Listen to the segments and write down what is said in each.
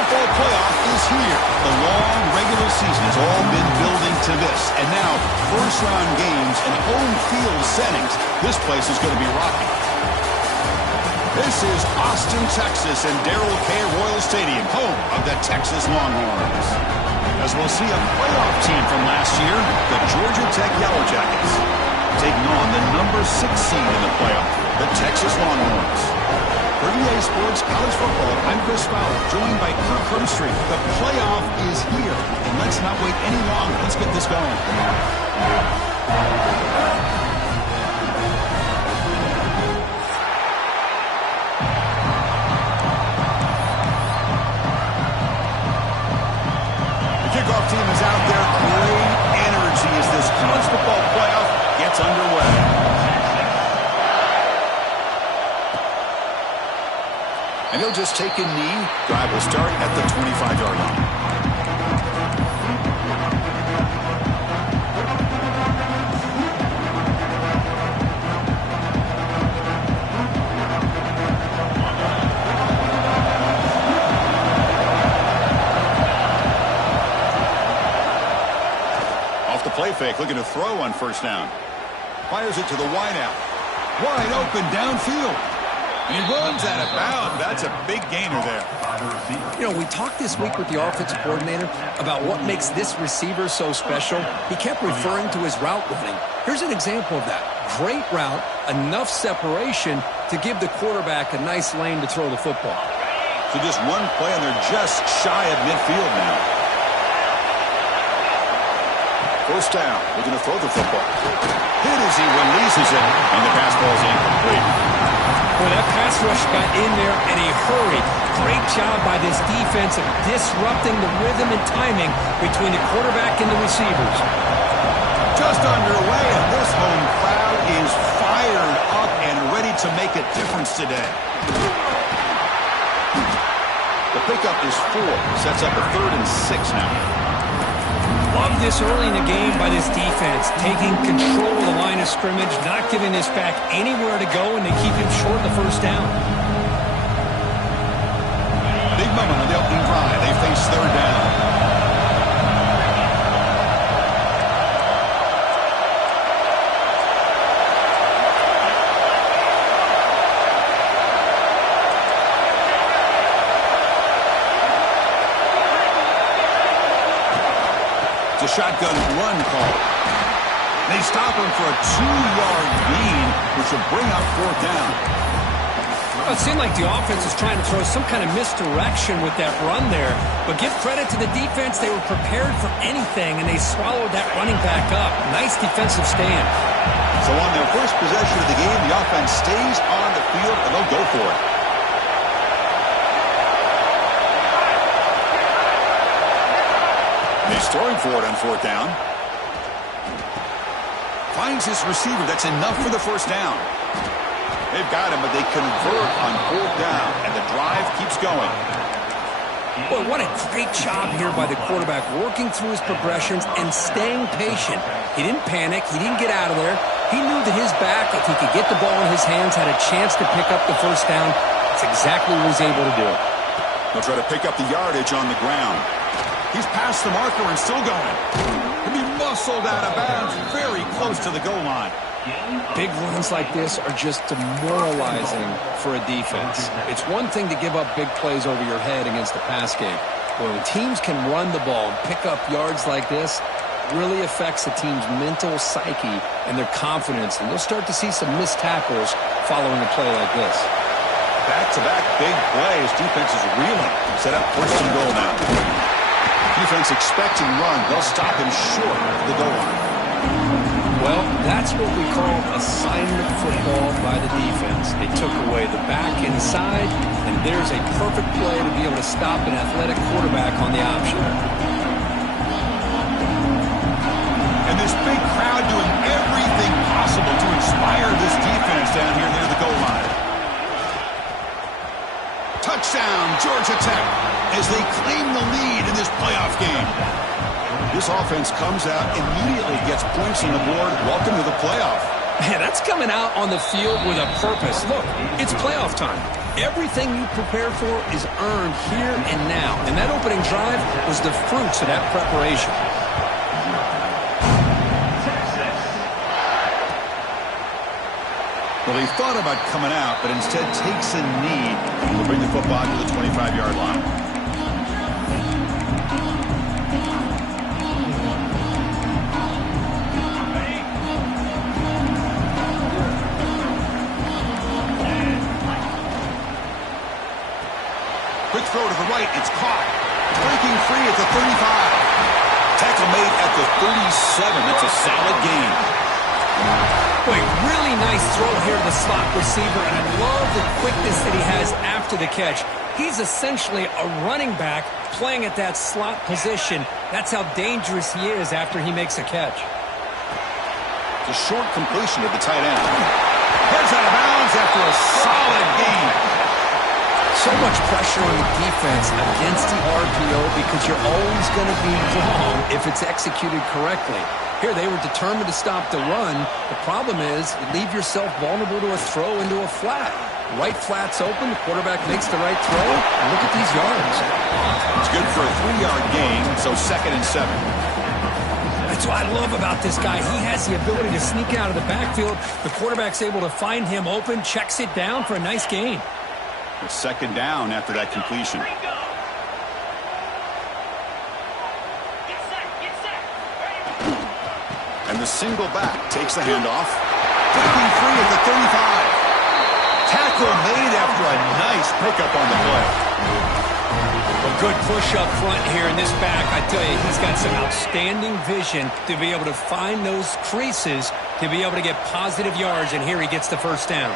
football playoff is here. The long regular season has all been building to this. And now, first-round games and home field settings. This place is going to be rocking. This is Austin, Texas, and Darrell K. Royal Stadium, home of the Texas Longhorns. As we'll see a playoff team from last year, the Georgia Tech Yellow Jackets, taking on the number 6 seed in the playoff, the Texas Longhorns. For EA Sports College Football, I'm Chris Fowler, joined by Kirk Herbstreit. The playoff is here, and let's not wait any longer. Let's get this going. The kickoff team is out there. Great energy as this college football playoff gets underway. And he'll just take a knee. Drive will start at the 25-yard line. Off the play fake, looking to throw on first down. Fires it to the wideout. Wide open downfield. He runs out of bounds. That's a big gainer there. You know, we talked this week with the offensive coordinator about what makes this receiver so special. He kept referring to his route running. Here's an example of that. Great route, enough separation to give the quarterback a nice lane to throw the football. So just one play, and they're just shy of midfield now. First down. Looking to throw the football. Hit as he releases it, and the pass ball's incomplete. Boy, that pass rush got in there in a hurry. Great job by this defense of disrupting the rhythm and timing between the quarterback and the receivers. Just underway, and this home crowd is fired up and ready to make a difference today. The pickup is 4. Sets up a 3rd and 6 now. Love this early in the game by this defense, taking control of the line of scrimmage, not giving this back anywhere to go, and they keep him short of the first down. Big moment on the opening drive. They face 3rd down. It's a shotgun run call. They stop him for a 2-yard gain, which will bring up 4th down. Well, it seemed like the offense was trying to throw some kind of misdirection with that run there. But give credit to the defense. They were prepared for anything, and they swallowed that running back up. Nice defensive stand. So on their first possession of the game, the offense stays on the field, and they'll go for it. He's throwing for it on 4th down. Finds his receiver. That's enough for the first down. They've got him, but they convert on 4th down, and the drive keeps going. Boy, what a great job here by the quarterback, working through his progressions and staying patient. He didn't panic. He didn't get out of there. He knew that his back, if he could get the ball in his hands, had a chance to pick up the first down. That's exactly what he's able to do. He'll try to pick up the yardage on the ground. He's past the marker and still going. He'll be muscled out of bounds, very close to the goal line. Big runs like this are just demoralizing for a defense. It's one thing to give up big plays over your head against the pass game. But when teams can run the ball and pick up yards like this, it really affects the team's mental psyche and their confidence. And you'll start to see some missed tackles following a play like this. Back-to-back big plays. Defense is reeling. Set up 1st and goal now. Defense expecting run. They'll stop him short of the goal line. Well, that's what we call assignment football by the defense. They took away the back inside, and there's a perfect play to be able to stop an athletic quarterback on the option. And this big crowd doing everything possible to inspire this defense down here near the goal line. Touchdown, Georgia Tech, as they claim the lead in this playoff game. This offense comes out, immediately gets points on the board. Welcome to the playoff. Man, that's coming out on the field with a purpose. Look, it's playoff time. Everything you prepare for is earned here and now. And that opening drive was the fruits of that preparation. Well, he thought about coming out, but instead takes a knee to bring the football to the 25-yard line. Quick throw to the right. It's caught. Breaking free at the 35. Tackle made at the 37. That's a solid gain. Boy, really nice throw here to the slot receiver, and I love the quickness that he has after the catch. He's essentially a running back playing at that slot position. That's how dangerous he is after he makes a catch. It's a short completion to the tight end. Heads out of bounds after a solid gain. So much pressure on the defense against the RPO because you're always going to be wrong if it's executed correctly. Here, they were determined to stop the run. The problem is you leave yourself vulnerable to a throw into a flat. Right flat's open. The quarterback makes the right throw. And look at these yards. It's good for a 3-yard gain, so 2nd and 7. That's what I love about this guy. He has the ability to sneak out of the backfield. The quarterback's able to find him open, checks it down for a nice gain. It's 2nd down after that completion. And the single back takes the handoff. Breaking free at the 35. Tackle made after a nice pickup on the play. A good push up front here in this back. I tell you, he's got some outstanding vision to be able to find those creases, to be able to get positive yards, and here he gets the first down.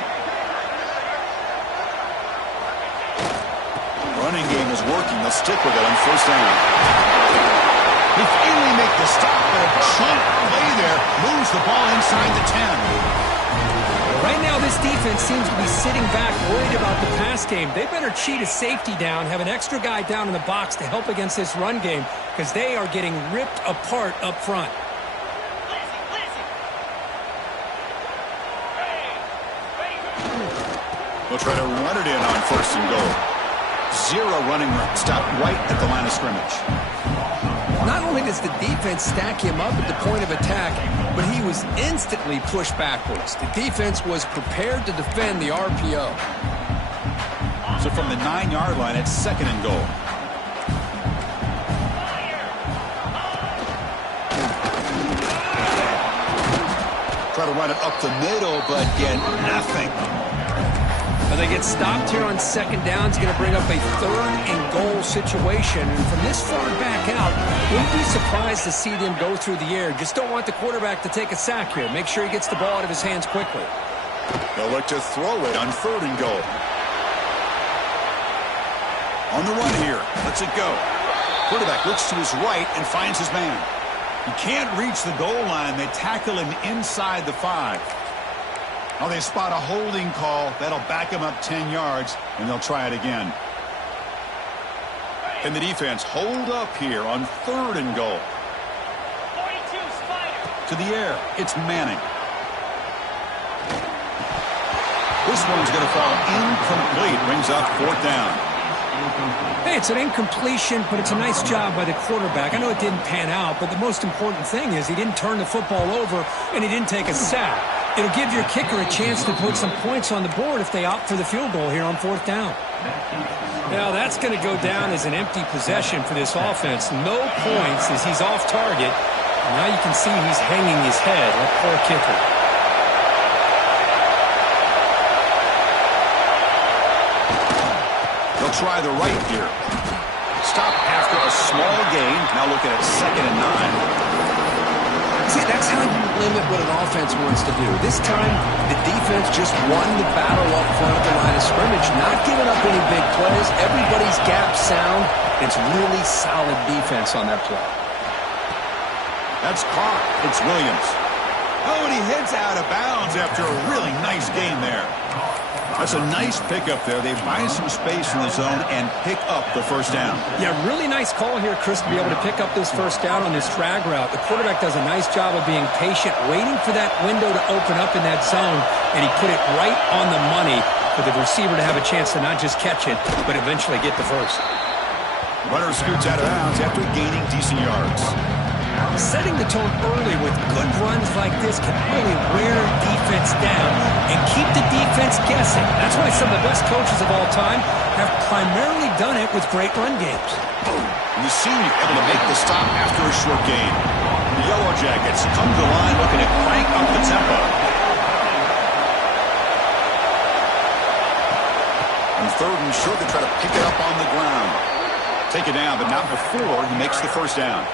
Running game is working. They'll stick with it on 1st down. They finally make the stop, but a chunk play there moves the ball inside the 10. Right now, this defense seems to be sitting back, worried about the pass game. They better cheat a safety down, have an extra guy down in the box to help against this run game, because they are getting ripped apart up front. They'll try to run it in on 1st and goal. 0 running room. Stop right at the line of scrimmage. Not only does the defense stack him up at the point of attack, but he was instantly pushed backwards. The defense was prepared to defend the RPO. So from the 9-yard line, it's 2nd and goal. Try to run it up the middle, but get nothing. But they get stopped here on 2nd down. It's going to bring up a 3rd and goal situation. And from this far back out, wouldn't be surprised to see them go through the air. Just don't want the quarterback to take a sack here. Make sure he gets the ball out of his hands quickly. They'll look to throw it on 3rd and goal. On the run here. Lets it go. Quarterback looks to his right and finds his man. He can't reach the goal line. They tackle him inside the 5. Now they spot a holding call. That'll back him up 10 yards, and they'll try it again. And the defense hold up here on 3rd and goal. 42, Spider. To the air. It's Manning. This one's going to fall incomplete. Brings up 4th down. Hey, it's an incompletion, but it's a nice job by the quarterback. I know it didn't pan out, but the most important thing is he didn't turn the football over and he didn't take a sack. It'll give your kicker a chance to put some points on the board if they opt for the field goal here on 4th down. Now, that's going to go down as an empty possession for this offense. No points as he's off target. And now you can see he's hanging his head. That poor kicker. They'll try the right here. Stop after a small gain. Now looking at 2nd and 9. See, that's how you limit what an offense wants to do. This time, the defense just won the battle up front at the line of scrimmage, not giving up any big plays. Everybody's gap sound. It's really solid defense on that play. That's caught. It's Williams. Oh, and he heads out of bounds after a really nice gain there. That's a nice pickup there. They buy some space in the zone and pick up the 1st down. Yeah, really nice call here, Chris, to be able to pick up this 1st down on this drag route. The quarterback does a nice job of being patient, waiting for that window to open up in that zone, and he put it right on the money for the receiver to have a chance to not just catch it, but eventually get the first. Runner scoots out of bounds after gaining decent yards. Setting the tone early with good runs like this can really wear defense down and keep the defense guessing. That's why some of the best coaches of all time have primarily done it with great run games. And the senior able to make the stop after a short gain. The Yellow Jackets come to the line looking to crank up the tempo. And third and short, they try to pick it up on the ground. Take it down, but not before he makes the first down.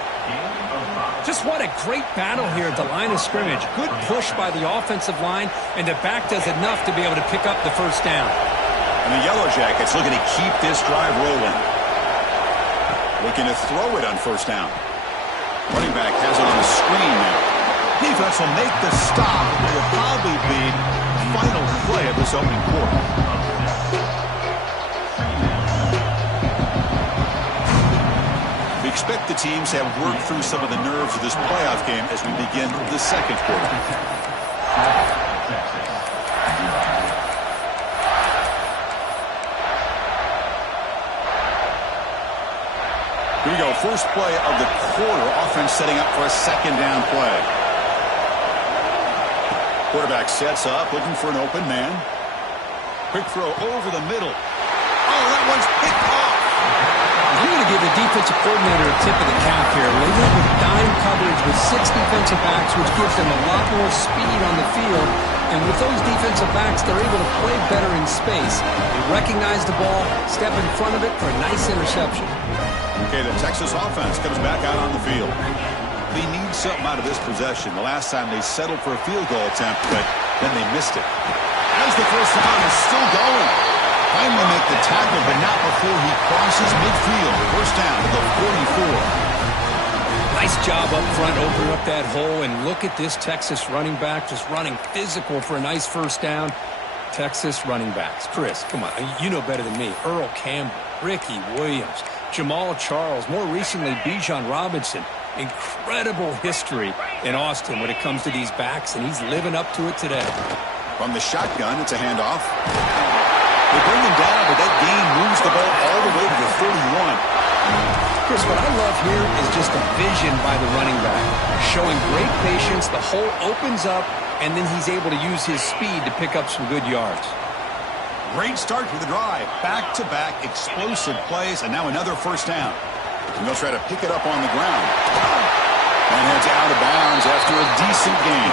Just what a great battle here at the line of scrimmage. Good push by the offensive line, and the back does enough to be able to pick up the first down. And the Yellow Jackets looking to keep this drive rolling. Looking to throw it on first down. Running back has it on the screen now. Defense will make the stop. It will probably be the final play of this opening quarter. We expect the teams to have worked through some of the nerves of this playoff game as we begin the second quarter. Here we go, first play of the quarter. Offense setting up for a second down play. Quarterback sets up, looking for an open man. Quick throw over the middle. Oh, that one's picked off. I'm going to give the defensive coordinator a tip of the cap here. They went with dime coverage with 6 defensive backs, which gives them a lot more speed on the field. And with those defensive backs, they're able to play better in space. They recognize the ball, step in front of it for a nice interception. Okay, the Texas offense comes back out on the field. They need something out of this possession. The last time they settled for a field goal attempt, but then they missed it. As the first down is still going. Finally make the tackle, but not before he crosses midfield. First down to the 44. Nice job up front, opening up that hole, and look at this Texas running back just running physical for a nice first down. Texas running backs. Chris, come on, you know better than me. Earl Campbell, Ricky Williams, Jamal Charles, more recently Bijan Robinson. Incredible history in Austin when it comes to these backs, and he's living up to it today. From the shotgun, it's a handoff. They bring him down, but that gain moves the ball all the way to the 31. Chris, what I love here is just the vision by the running back. Showing great patience, the hole opens up, and then he's able to use his speed to pick up some good yards. Great start to the drive. Back-to-back explosive plays, and now another first down. And they'll try to pick it up on the ground. And heads out of bounds after a decent gain.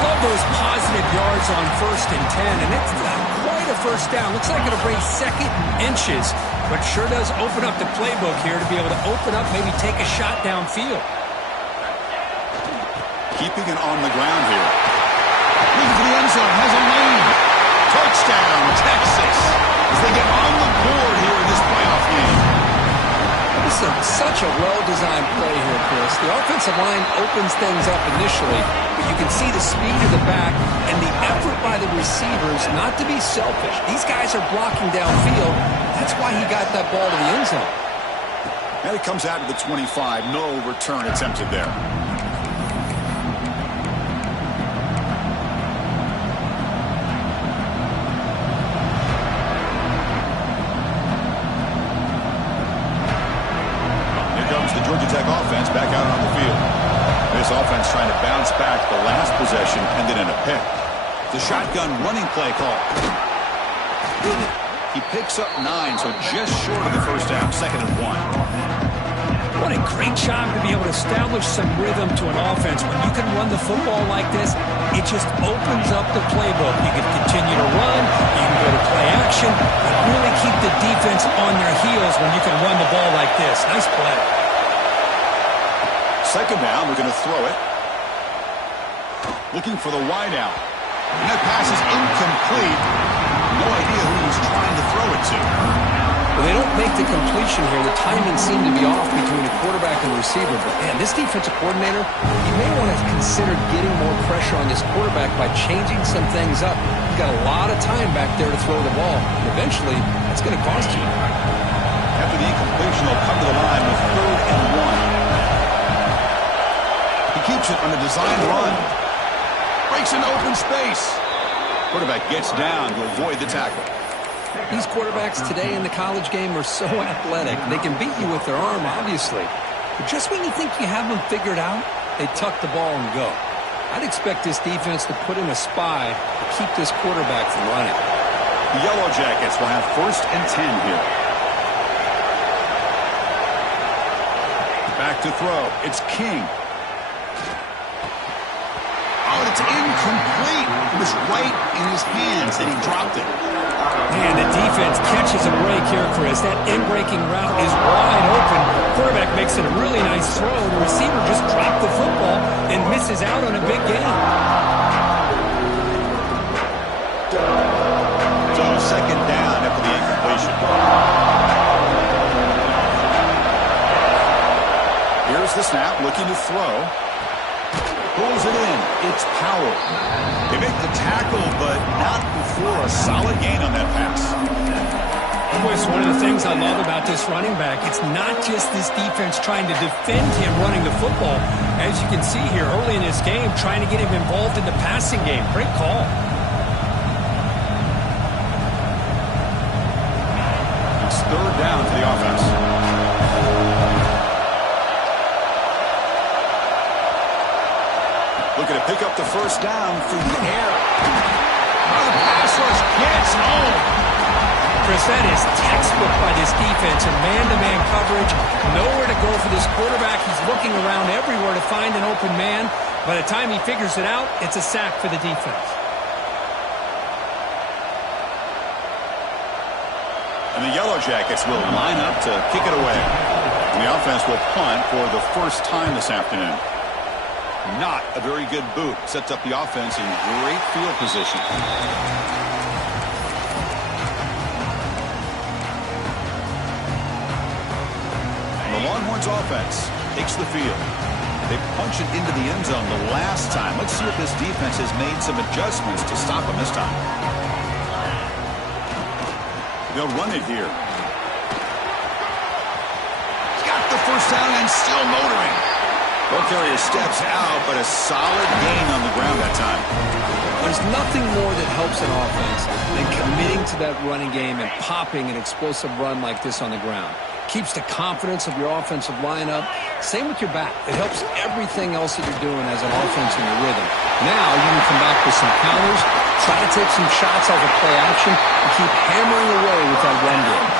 Love those positive yards on 1st and 10, and it's not quite a first down. Looks like it'll bring second and inches, but sure does open up the playbook here to be able to open up, maybe take a shot downfield. Keeping it on the ground here. Looking for the end zone, has a lane. Touchdown, Texas, as they get on the board here in this playoff game. This is such a well-designed play here, Chris. The offensive line opens things up initially, but you can see the speed of the back and the effort by the receivers not to be selfish. These guys are blocking downfield. That's why he got that ball to the end zone. And it comes out to the 25. No return attempted there. Georgia Tech offense back out on the field. This offense trying to bounce back. The last possession ended in a pick. The shotgun running play call. He picks up 9, so just short of the first down, 2nd and 1. What a great job to be able to establish some rhythm to an offense. When you can run the football like this, it just opens up the playbook. You can continue to run, you can go to play action, but really keep the defense on their heels when you can run the ball like this. Nice play. Second down, we're going to throw it. Looking for the wide out. And that pass is incomplete. No idea who he's trying to throw it to. Well, they don't make the completion here. The timing seemed to be off between the quarterback and the receiver. But, man, this defensive coordinator, he may want to consider getting more pressure on this quarterback by changing some things up. He's got a lot of time back there to throw the ball. And eventually, that's going to cost you. After the incompletion, they'll come to the line with 3rd and 1. Keeps it on a designed run. Breaks into open space. Quarterback gets down to avoid the tackle. These quarterbacks today in the college game are so athletic. They can beat you with their arm, obviously. But just when you think you have them figured out, they tuck the ball and go. I'd expect this defense to put in a spy to keep this quarterback from running. The Yellow Jackets will have 1st and 10 here. Back to throw. It's King. Oh, it's incomplete. It was right in his hands, and he dropped it. Man, the defense catches a break here, Chris. That in-breaking route is wide open. Quarterback makes it a really nice throw. The receiver just dropped the football and misses out on a big gain. So 2nd down after the incompletion. Here's the snap, looking to throw. Pulls it in. It's Powell. They make the tackle, but not before a solid gain on that pass. Chris, one of the things I love about this running back, it's not just this defense trying to defend him running the football. As you can see here early in this game, trying to get him involved in the passing game. Great call. It's 3rd down for the offense. Looking to pick up the 1st down through the air. Oh, the pass rush gets home. Chris, that is textbook by this defense and man-to-man coverage. Nowhere to go for this quarterback. He's looking around everywhere to find an open man. By the time he figures it out, it's a sack for the defense. And the Yellow Jackets will line up to kick it away. And the offense will punt for the 1st time this afternoon. Not a very good boot. Sets up the offense in great field position. And the Longhorns offense takes the field. They punch it into the end zone the last time. Let's see if this defense has made some adjustments to stop them this time. They'll run it here. He's got the 1st down and still motoring. Ball carrier steps out, but a solid gain on the ground that time. There's nothing more that helps an offense than committing to that running game and popping an explosive run like this on the ground. Keeps the confidence of your offensive lineup. Same with your back. It helps everything else that you're doing as an offense in your rhythm. Now you can come back with some counters, try to take some shots off of play action, and keep hammering away with that run game.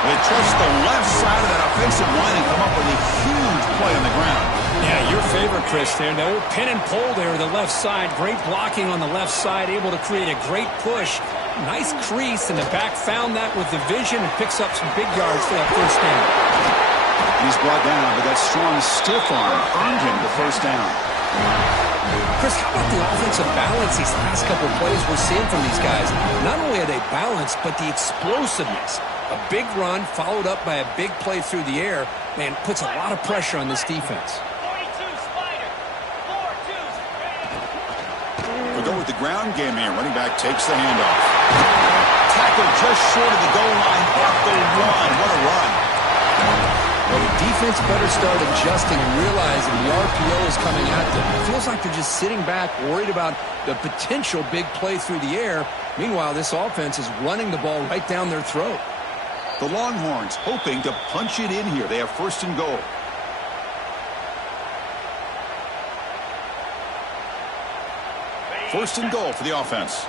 They trust the left side of that offensive line and come up with a huge play on the ground. Yeah, your favorite, Chris, there. The old pin and pull there, the left side. Great blocking on the left side, able to create a great push. Nice crease, and the back found that with the vision and picks up some big yards for that 1st down. He's brought down, but that strong stiff arm earned him the 1st down. Chris, how about the offensive balance these last couple of plays we're seeing from these guys? Not only are they balanced, but the explosiveness. A big run followed up by a big play through the air, man, puts a lot of pressure on this defense. 42 Spider. 4-2. We'll go with the ground game here. Running back takes the handoff. Tackle just short of the goal line at the 1. What a run. Well, the defense better start adjusting and realizing the RPO is coming at them. It feels like they're just sitting back, worried about the potential big play through the air. Meanwhile, this offense is running the ball right down their throat. The Longhorns hoping to punch it in here. They have 1st and goal. First and goal for the offense.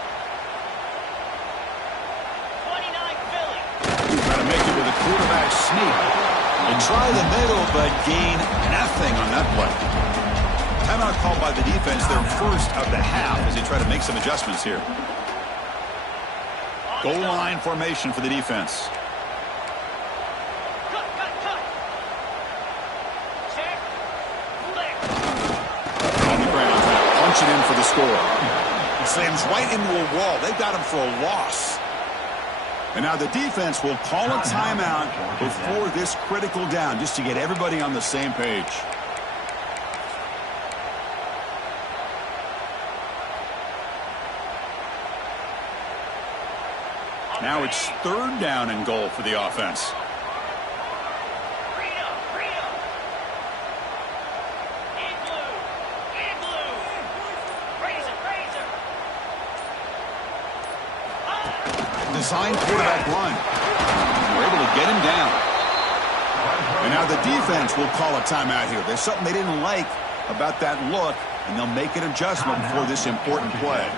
29 Philly. Trying to make it with a quarterback sneak. And try the middle, but gain nothing on that play. Timeout called by the defense, their 1st of the half, as they try to make some adjustments here. Goal line formation for the defense. Cut. Check. Flick. On the ground, trying to punch it in for the score. He slams right into a wall. They've got him for a loss. And now the defense will call a timeout before this critical down, just to get everybody on the same page. Now it's 3rd down and goal for the offense. Freedom. In blue. Razor. well-designed quarterback run. We're able to get him down. And now the defense will call a timeout here. There's something they didn't like about that look, and they'll make an adjustment for this important play.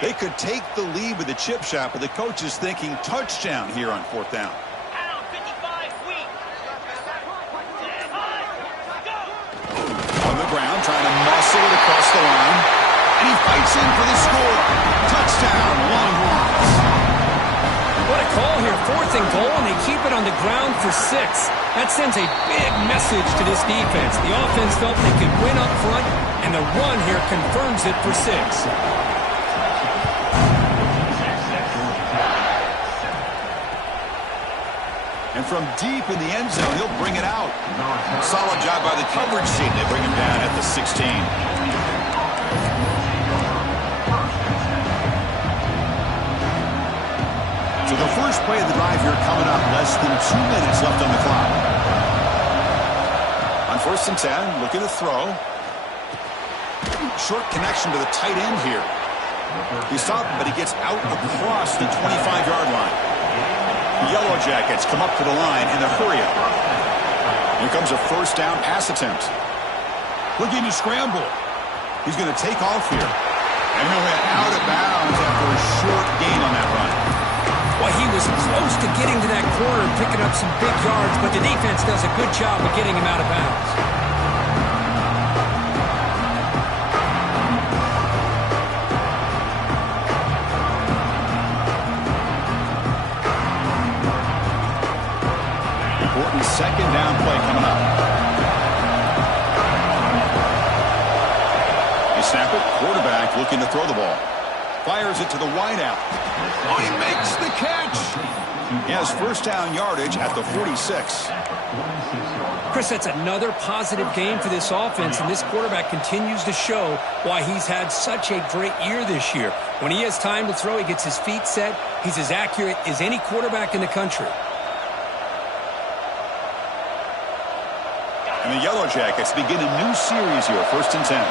They could take the lead with the chip shot, but the coach is thinking touchdown here on 4th down. Out, 55, weak. On the ground, trying to muscle it across the line. And he fights in for the score. Touchdown, Longhorns. What a call here. 4th and goal, and they keep it on the ground for 6. That sends a big message to this defense. The offense felt they could win up front, and the run here confirms it for 6. And from deep in the end zone, he'll bring it out. Solid job by the coverage team. They bring him down at the 16. So the first play of the drive here coming up. Less than 2 minutes left on the clock. On 1st and 10, looking to throw. Short connection to the tight end here. He's stopped, but he gets out across the 25-yard line. Yellow Jackets come up to the line in a hurry up. Here comes a 1st down pass attempt. Looking to scramble. He's going to take off here. And he'll hit out of bounds after a short gain on that run. Well, he was close to getting to that corner and picking up some big yards, but the defense does a good job of getting him out of bounds. Second down play coming up. They snap it. Quarterback looking to throw the ball. Fires it to the wideout. Oh, he makes the catch. He has 1st down yardage at the 46. Chris, that's another positive game for this offense, and this quarterback continues to show why he's had such a great year this year. When he has time to throw, he gets his feet set. He's as accurate as any quarterback in the country. And the Yellow Jackets begin a new series here, 1st and 10.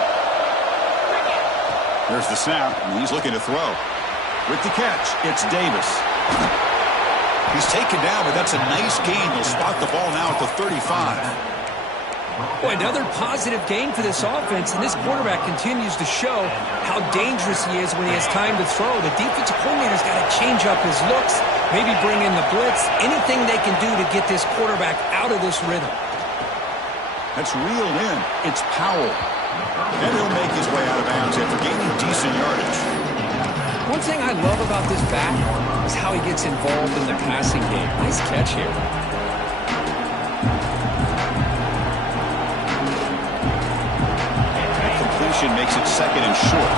There's the snap, and he's looking to throw. With the catch, it's Davis. He's taken down, but that's a nice gain. They'll spot the ball now at the 35. Boy, another positive gain for this offense, and this quarterback continues to show how dangerous he is when he has time to throw. The defensive coordinator's got to change up his looks, maybe bring in the blitz, anything they can do to get this quarterback out of this rhythm. That's reeled in. It's Powell. And he'll make his way out of bounds after gaining decent yardage. One thing I love about this back is how he gets involved in the passing game. Nice catch here. That completion makes it 2nd and short.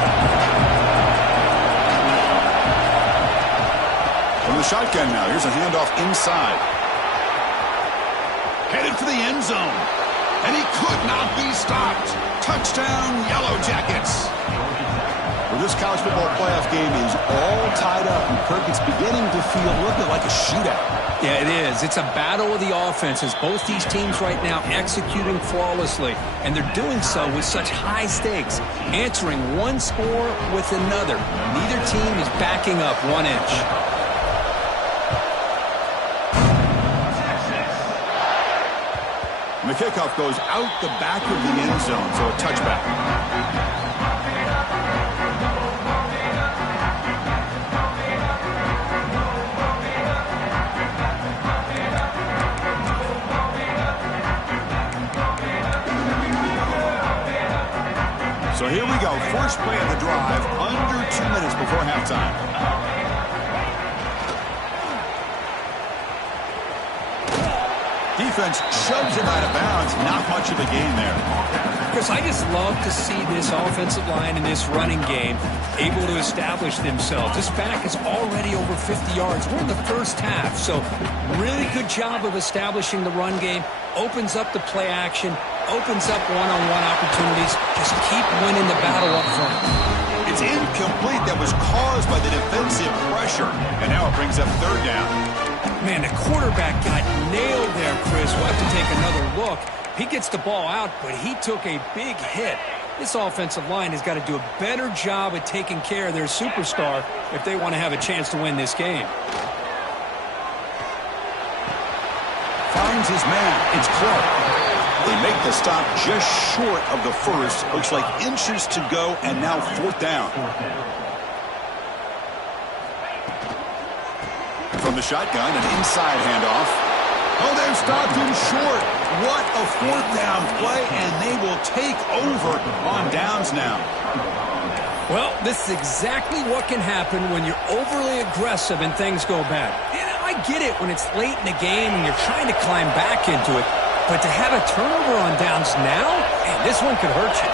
From the shotgun now, here's a handoff inside. Headed for the end zone. And he could not be stopped. Touchdown, Yellow Jackets. Well, this college football playoff game is all tied up, and Kirk, it's beginning to feel a little bit like a shootout. Yeah, it is. It's a battle of the offenses. Both these teams right now executing flawlessly, and they're doing so with such high stakes, answering one score with another. Neither team is backing up 1 inch. And the kickoff goes out the back of the end zone, so a touchback. So here we go. First play of the drive, under 2 minutes before halftime. Defense shoves him out of bounds. Not much of a gain there. Chris, I just love to see this offensive line and this running game able to establish themselves. This back is already over 50 yards. We're in the first half, so really good job of establishing the run game. Opens up the play action, opens up one-on-one opportunities. Just keep winning the battle up front. It's incomplete. That was caused by the defensive pressure. And now it brings up third down. Man, the quarterback got nailed there, Chris. We'll have to take another look. He gets the ball out, but he took a big hit. This offensive line has got to do a better job at taking care of their superstar if they want to have a chance to win this game. Finds his man. It's Clark. They make the stop just short of the first. Looks like inches to go, and now fourth down. From the shotgun, an inside handoff. Oh, they've stopped him short. What a fourth down play, and they will take over on downs now. Well, this is exactly what can happen when you're overly aggressive and things go bad. I get it when it's late in the game and you're trying to climb back into it, but to have a turnover on downs now, man, this one could hurt you.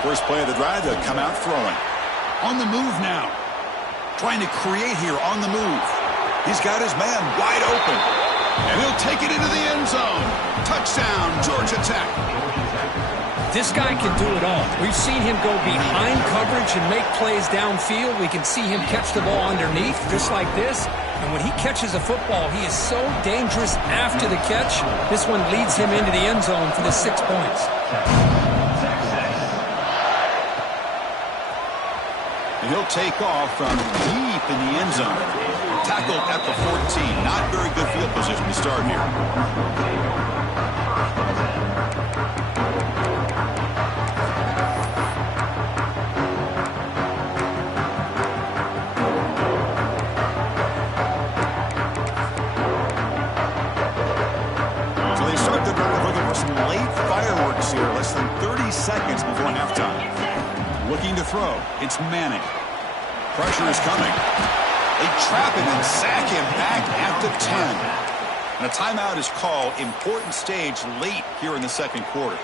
First play of the drive, they'll come out throwing. On the move now. Trying to create here on the move. He's got his man wide open. And he'll take it into the end zone. Touchdown, Georgia Tech. This guy can do it all. We've seen him go behind coverage and make plays downfield. We can see him catch the ball underneath just like this. And when he catches a football, he is so dangerous after the catch. This one leads him into the end zone for the 6 points. And he'll take off from deep in the end zone. Tackled at the 14. Not very good field position to start here. So they start the drive looking for some late fireworks here. Less than 30 seconds before halftime. Looking to throw. It's Manning. Pressure is coming. They trap him and sack him back at the 10. And a timeout is called. Important stage late here in the second quarter.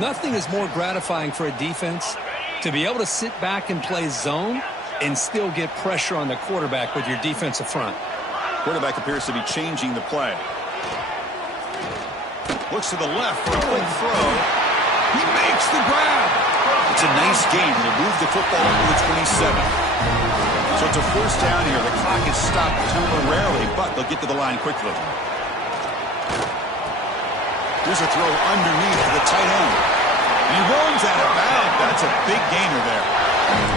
Nothing is more gratifying for a defense to be able to sit back and play zone and still get pressure on the quarterback with your defensive front. Quarterback appears to be changing the play. Looks to the left for a quick throw. He makes the grab. It's a nice game to move the football into the 27. So it's a first down here. The clock is stopped temporarily, but they'll get to the line quickly. There's a throw underneath to the tight end. He runs out of bounds. That's a big gainer there.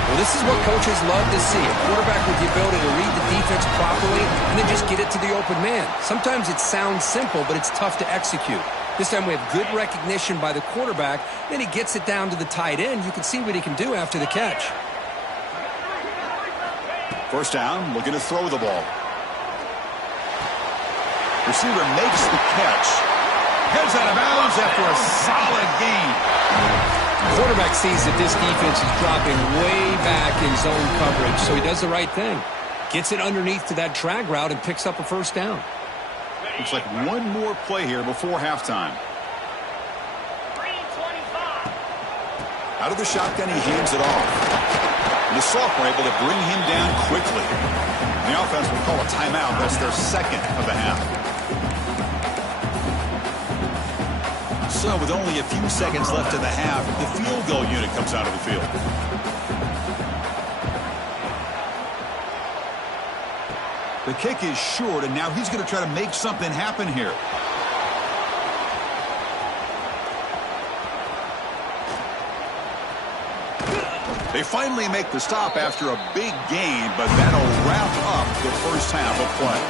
Well, this is what coaches love to see. A quarterback with the ability to read the defense properly and then just get it to the open man. Sometimes it sounds simple, but it's tough to execute. This time we have good recognition by the quarterback. Then he gets it down to the tight end. You can see what he can do after the catch. First down, looking to throw the ball. Receiver makes the catch. Heads out of bounds after a solid gain. Quarterback sees that this defense is dropping way back in zone coverage, so he does the right thing. Gets it underneath to that drag route and picks up a first down. Looks like one more play here before halftime. Out of the shotgun, he hands it off. And the sophomore able to bring him down quickly. The offense will call a timeout. That's their second of the half. So with only a few seconds left in the half, the field goal unit comes out of the field. The kick is short, and now he's going to try to make something happen here. They finally make the stop after a big gain, but that'll wrap up the first half of play.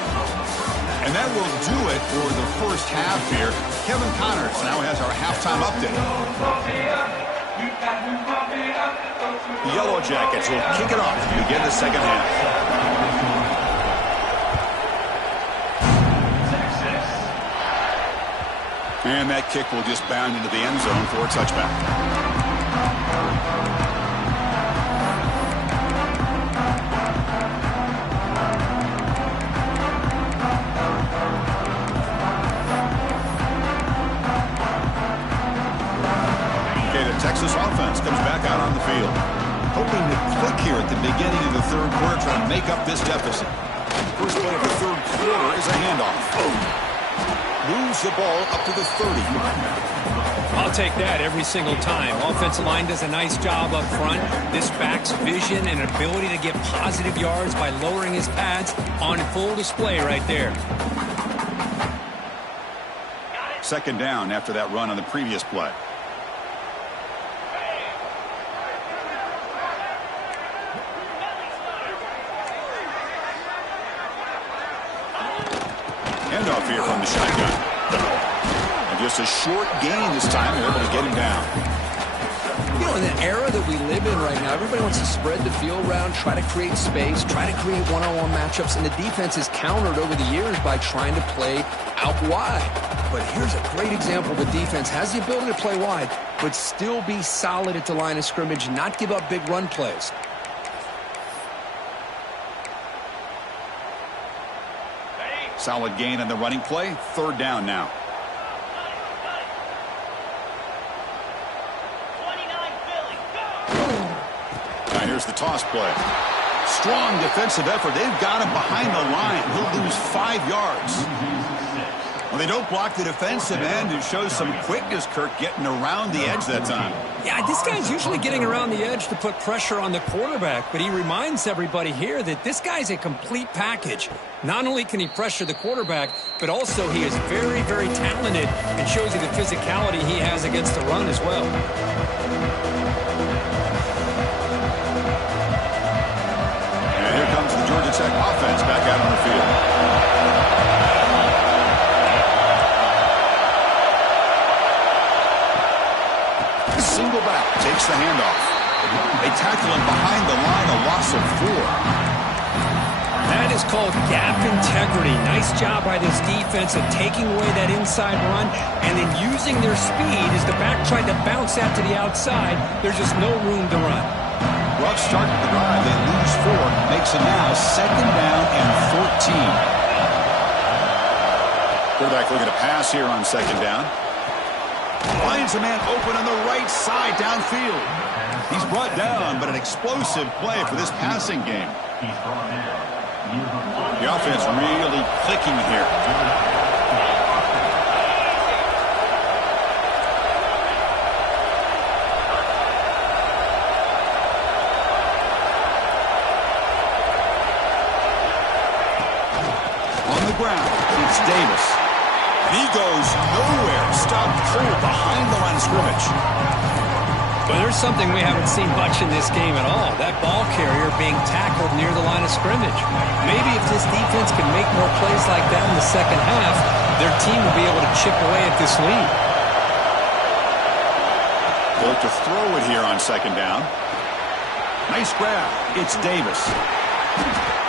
And that will do it for the first half here. Kevin Connors now has our halftime update. The Yellow Jackets will kick it off to begin the second half. And that kick will just bound into the end zone for a touchback. Texas offense comes back out on the field. Hoping to click here at the beginning of the third quarter, trying to make up this deficit. First play of the third quarter is a handoff. Moves the ball up to the 30. I'll take that every single time. Offensive line does a nice job up front. This back's vision and ability to get positive yards by lowering his pads on full display right there. Second down after that run on the previous play. Handoff here from the shotgun. And just a short gain this time. They're able to get him down. You know, in the era that we live in right now, everybody wants to spread the field around, try to create space, try to create one-on-one matchups, and the defense is countered over the years by trying to play out wide. But here's a great example. The defense has the ability to play wide, but still be solid at the line of scrimmage, not give up big run plays. Solid gain on the running play. Third down now. 29 Philly, go! Now here's the toss play. Strong defensive effort. They've got him behind the line. He'll lose 5 yards. Well, they don't block the defensive end. It shows some quickness, Kirk, getting around the edge that time. Yeah, this guy's usually getting around the edge to put pressure on the quarterback, but he reminds everybody here that this guy's a complete package. Not only can he pressure the quarterback, but also he is very, very talented and shows you the physicality he has against the run as well. And here comes the Georgia Tech offense back out on the field. Single back, takes the handoff. They tackle him behind the line, a loss of 4. That is called gap integrity. Nice job by this defense of taking away that inside run and then using their speed as the back tried to bounce out to the outside. There's just no room to run. Rough start to the drive. They lose 4. Makes it now second down and 14. Quarterback looking to pass here on second down. Finds a man open on the right side downfield. He's brought down, but an explosive play for this passing game. The offense really clicking here. On the ground, it's Davis. And he goes nowhere. Stopped cold behind the line of scrimmage. Well, there's something we haven't seen much in this game at all. That ball carrier being tackled near the line of scrimmage. Maybe if this defense can make more plays like that in the second half, their team will be able to chip away at this lead. They'll look to throw it here on second down. Nice grab. It's Davis.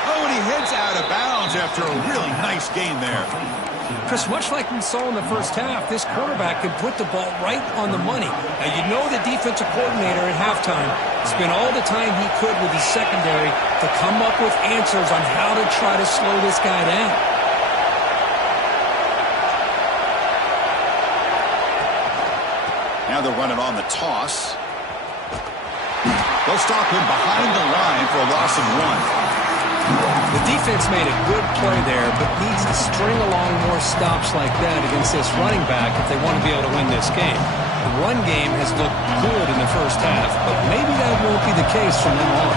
Oh, and he heads out of bounds after a really nice gain there. Chris, much like we saw in the first half, this quarterback can put the ball right on the money. Now, you know the defensive coordinator at halftime spent all the time he could with his secondary to come up with answers on how to try to slow this guy down. Now they're running on the toss. They'll stop him behind the line for a loss of 1. The defense made a good play there, but needs to string along more stops like that against this running back if they want to be able to win this game. The run game has looked good in the first half, but maybe that won't be the case from now on.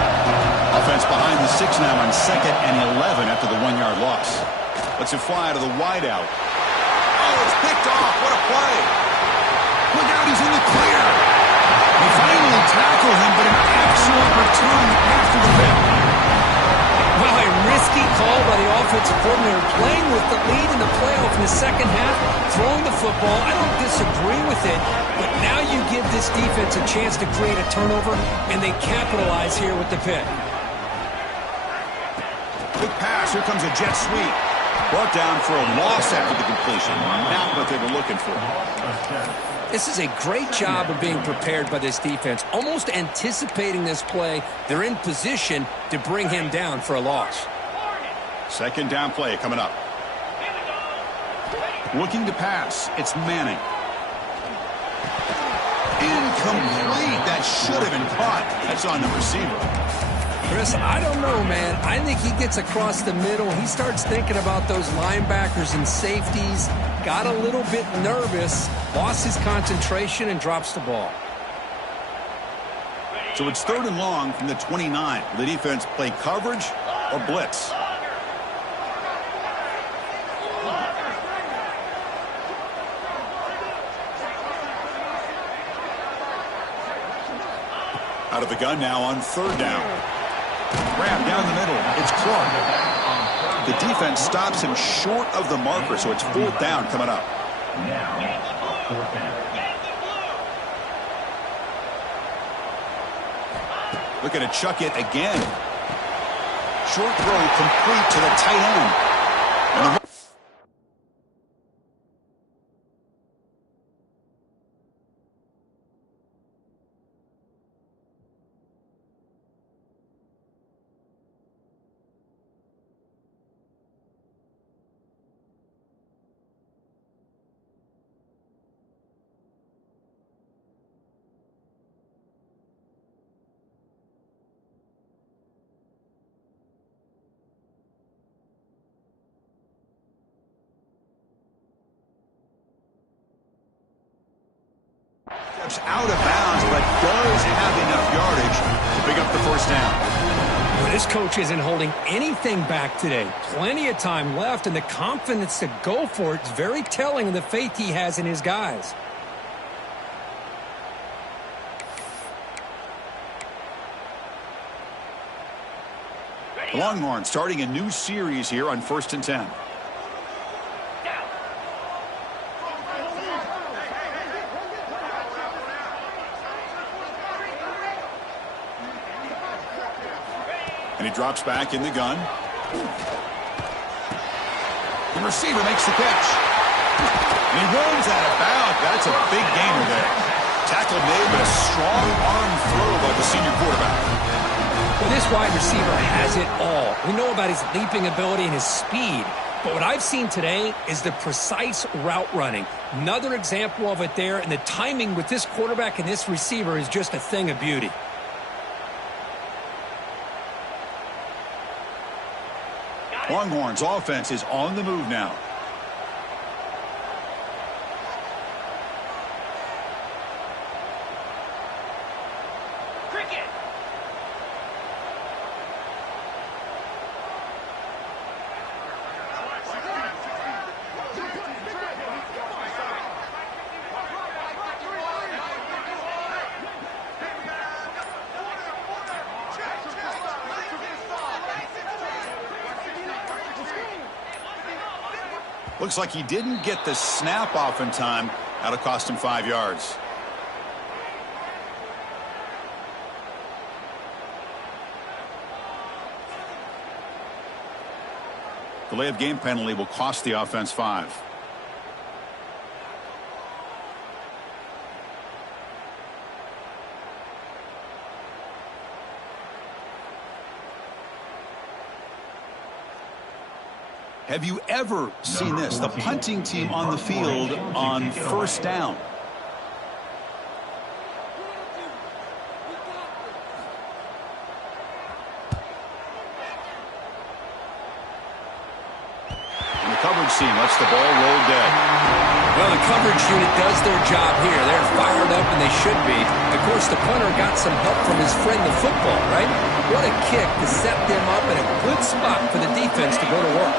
Offense behind the 6 now on 2nd and 11 after the 1-yard loss. Lets it fly to the wideout. Oh, it's picked off. What a play. Look out, he's in the clear. They finally tackle him, but an excellent return after the hit. Well, a risky call by the offensive coordinator, playing with the lead in the playoff in the second half, throwing the football. I don't disagree with it, but now you give this defense a chance to create a turnover, and they capitalize here with the pick. Quick pass. Here comes a jet sweep. Brought down for a loss after the completion. Not what they were looking for. This is a great job of being prepared by this defense, almost anticipating this play. They're in position to bring him down for a loss. Second down play coming up. Looking to pass. It's Manning. Incomplete. That should have been caught. That's on the receiver. Chris, I don't know, man. I think he gets across the middle. He starts thinking about those linebackers and safeties. got a little bit nervous, lost his concentration, and drops the ball. So it's 3rd and long from the 29. Will the defense play coverage or blitz? Out of the gun now on 3rd down. Grab down the middle. It's Clark. The defense stops him short of the marker, so it's 4th down coming up. Looking to chuck it again. Short throw complete to the tight end. And the out of bounds, but does have enough yardage to pick up the 1st down. Well, this coach isn't holding anything back today. Plenty of time left, and the confidence to go for it is very telling of the faith he has in his guys. The Longhorns starting a new series here on 1st and 10. And he drops back in the gun. The receiver makes the catch. And he runs out of bounds. That's a big gainer there. Tackle made with a strong arm throw by the senior quarterback. Well, this wide receiver has it all. We know about his leaping ability and his speed. But what I've seen today is the precise route running. Another example of it there. And the timing with this quarterback and this receiver is just a thing of beauty. Longhorns offense is on the move now. Cricket. Looks like he didn't get the snap off in time. That'll cost him 5 yards. Delay of game penalty will cost the offense 5. Have you ever seen this? The punting team on the field on 1st down. And the coverage team lets the ball roll dead. Well, the coverage unit does their job here. They're fired up, and they should be. Of course, the punter got some help from his friend, the football, right? What a kick to set them up in a good spot for the defense to go to work.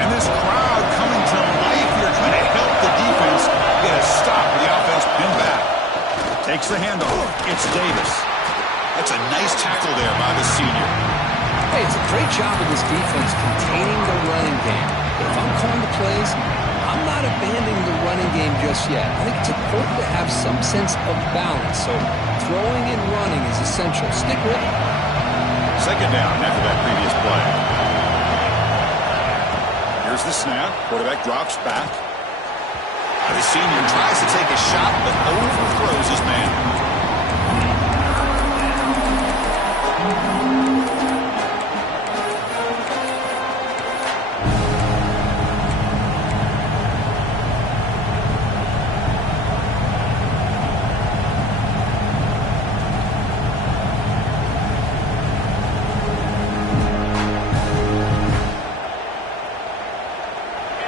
And this crowd coming to life here, trying to help the defense get a stop with the offense pinned back. Takes the handoff. It's Davis. That's a nice tackle there by the senior. Hey, it's a great job of this defense containing the running game. But if I'm calling the plays, I'm not abandoning the running game just yet. I think it's important to have some sense of balance. So throwing and running is essential. Stick with it. 2nd down after that previous play. Here's the snap. Quarterback drops back. The senior tries to take a shot, but overthrows his man.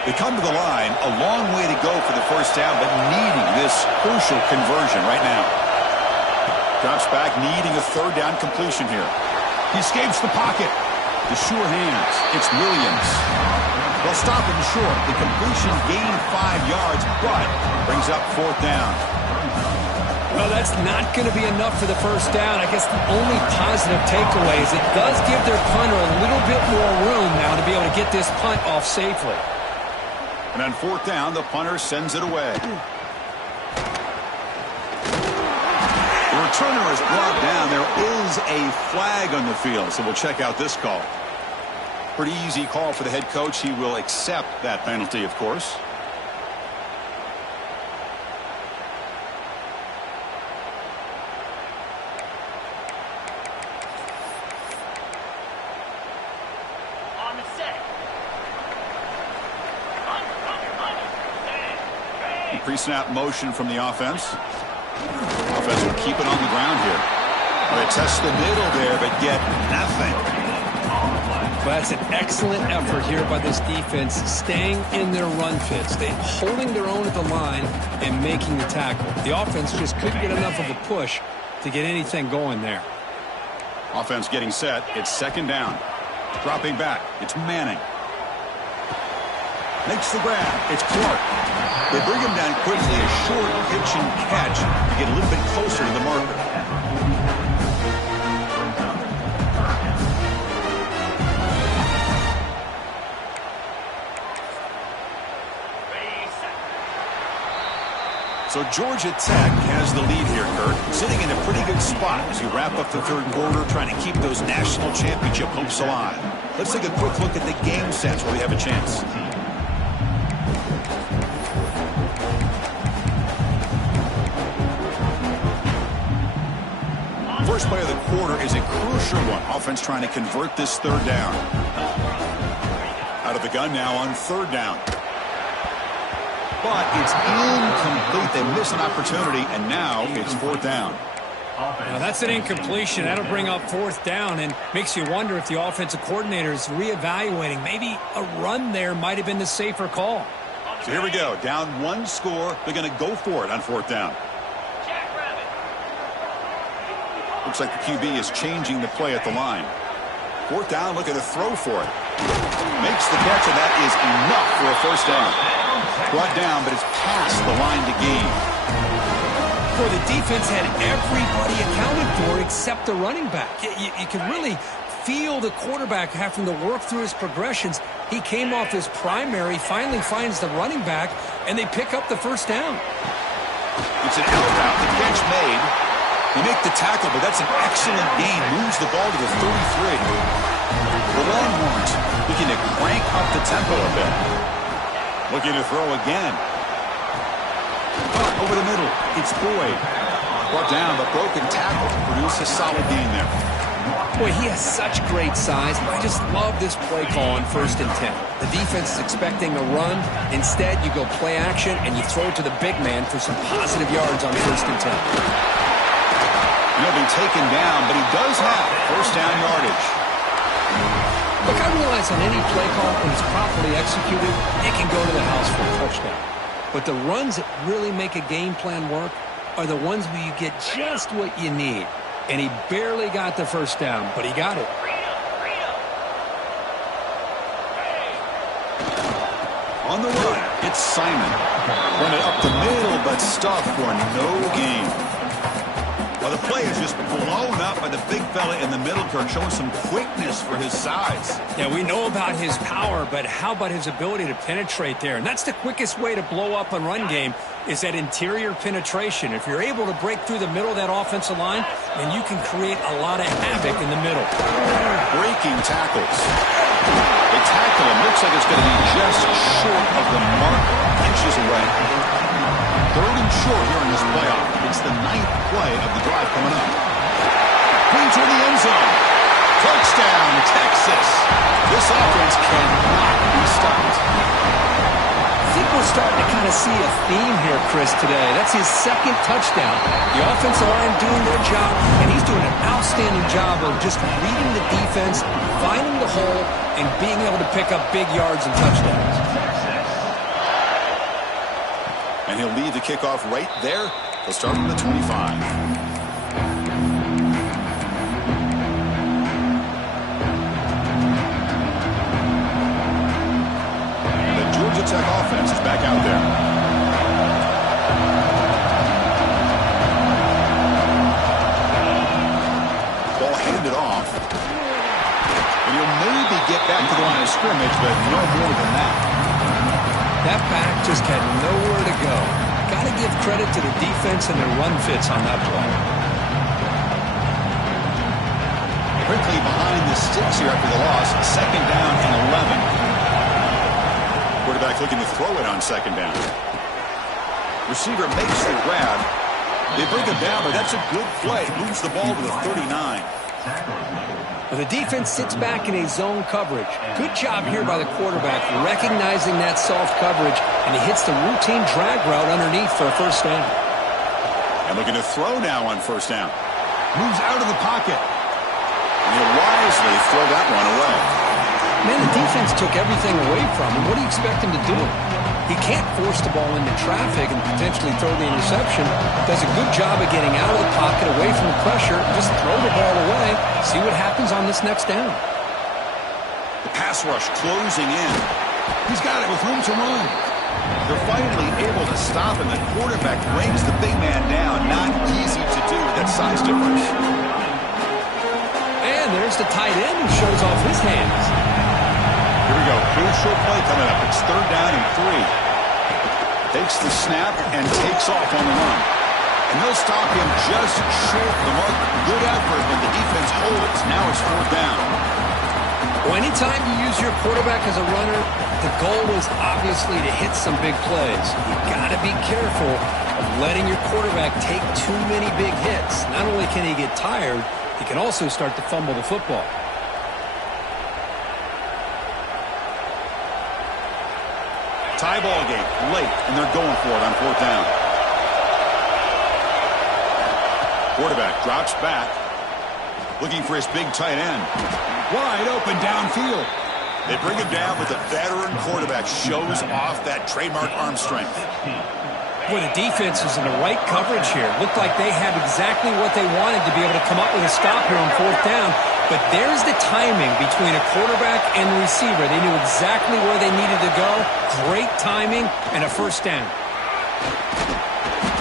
They come to the line line. A long way to go for the first down, but needing this crucial conversion right now. Drops back, needing a third down completion here. He escapes the pocket. The sure hands. It's Williams. They'll stop him short. The completion gained 5 yards, but brings up fourth down. Well, that's not going to be enough for the first down. I guess the only positive takeaway is it does give their punter a little bit more room now to be able to get this punt off safely. And on fourth down, the punter sends it away. The returner is brought down. There is a flag on the field, so we'll check out this call. Pretty easy call for the head coach. He will accept that penalty, of course. Pre-snap motion from the offense. Offense will keep it on the ground here. They test the middle there, but get nothing. Well, that's an excellent effort here by this defense, staying in their run fits. They're holding their own at the line and making the tackle. The offense just couldn't get enough of a push to get anything going there. Offense getting set. It's second down. Dropping back. It's Manning. Makes the grab. It's Clark. They bring him down quickly, a short pitch and catch to get a little bit closer to the marker. So Georgia Tech has the lead here, Kurt. Sitting in a pretty good spot as you wrap up the third quarter, trying to keep those national championship hopes alive. Let's take a quick look at the game sets where we have a chance. First play of the quarter is a crucial one. Offense trying to convert this third down. Out of the gun now on third down. But it's incomplete. They miss an opportunity, and now it's fourth down. Now that's an incompletion. That'll bring up fourth down and makes you wonder if the offensive coordinator is reevaluating. Maybe a run there might have been the safer call. So here we go. Down one score. They're going to go for it on fourth down. Looks like the QB is changing the play at the line. Fourth down, looking to throw for it. Makes the catch, and that is enough for a first down. Brought down, but it's past the line to gain. Well, the defense had everybody accounted for except the running back. You can really feel the quarterback having to work through his progressions. He came off his primary, finally finds the running back, and they pick up the first down. It's an out route. The catch made. You make the tackle, but that's an excellent gain. Moves the ball to the 33. The Longhorns looking to crank up the tempo a bit. Looking to throw again. Over the middle. It's Boyd. Brought down, but broken tackle. Produce a solid gain there. Boy, he has such great size. I just love this play call on 1st and 10. The defense is expecting a run. Instead, you go play action, and you throw it to the big man for some positive yards on 1st and 10. He'll be taken down, but he does have first down yardage. Look, I realize on any play call, when it's properly executed, it can go to the house for a touchdown. But the runs that really make a game plan work are the ones where you get just what you need. And he barely got the first down, but he got it. On the run, it's Simon. Run it up the middle, but stuffed for no gain. Well, the play is just blown up by the big fella in the middle, Kirk, showing some quickness for his size. Yeah, we know about his power, but how about his ability to penetrate there? And that's the quickest way to blow up a run game is that interior penetration. If you're able to break through the middle of that offensive line, then you can create a lot of havoc in the middle. Breaking tackles. They tackle him. Looks like it's going to be just short of the mark, inches away. Third and short here in this playoff. It's the 9th play of the drive coming up. Clean to the end zone. Touchdown, Texas. This offense cannot be stopped. I think we're starting to kind of see a theme here, Chris, today. That's his 2nd touchdown. The offensive line doing their job, and he's doing an outstanding job of just reading the defense, finding the hole, and being able to pick up big yards and touchdowns. And he'll lead the kickoff right there. He'll start from the 25. Georgia Tech offense is back out there. Ball handed off. And he'll maybe get back to the line of scrimmage, but no more than that. That back just had nowhere to go. Got to give credit to the defense and their run fits on that play. Quickly behind the sticks here after the loss. 2nd down and 11. Quarterback looking to throw it on 2nd down. Receiver makes the grab. They bring him down, but that's a good play. Moves the ball to the 39. Well, the defense sits back in a zone coverage. Good job here by the quarterback, recognizing that soft coverage, and he hits the routine drag route underneath for a 1st down. And looking to throw now on 1st down. Moves out of the pocket. And he'll wisely throw that one away. Man, the defense took everything away from him. What do you expect him to do? He can't force the ball into traffic and potentially throw the interception. Does a good job of getting out of the pocket, away from the pressure. Just throw the ball away. See what happens on this next down. The pass rush closing in. He's got it with room to run. They're finally able to stop him. The quarterback brings the big man down. Not easy to do with that size difference. And there's the tight end who shows off his hands. Here we go. Crucial play coming up. It's 3rd down and 3. Takes the snap and takes off on the run. And they'll stop him just short of the mark. Good effort when the defense holds. Now it's 4th down. Well, anytime you use your quarterback as a runner, the goal is obviously to hit some big plays. You got to be careful of letting your quarterback take too many big hits. Not only can he get tired, he can also start to fumble the football. Tie ball game late, and they're going for it on 4th down. Quarterback drops back, looking for his big tight end. Wide open downfield. They bring him down, but the veteran quarterback shows off that trademark arm strength. Boy, the defense is in the right coverage here. Looked like they had exactly what they wanted to be able to come up with a stop here on 4th down. But there's the timing between a quarterback and the receiver. They knew exactly where they needed to go. Great timing and a 1st down.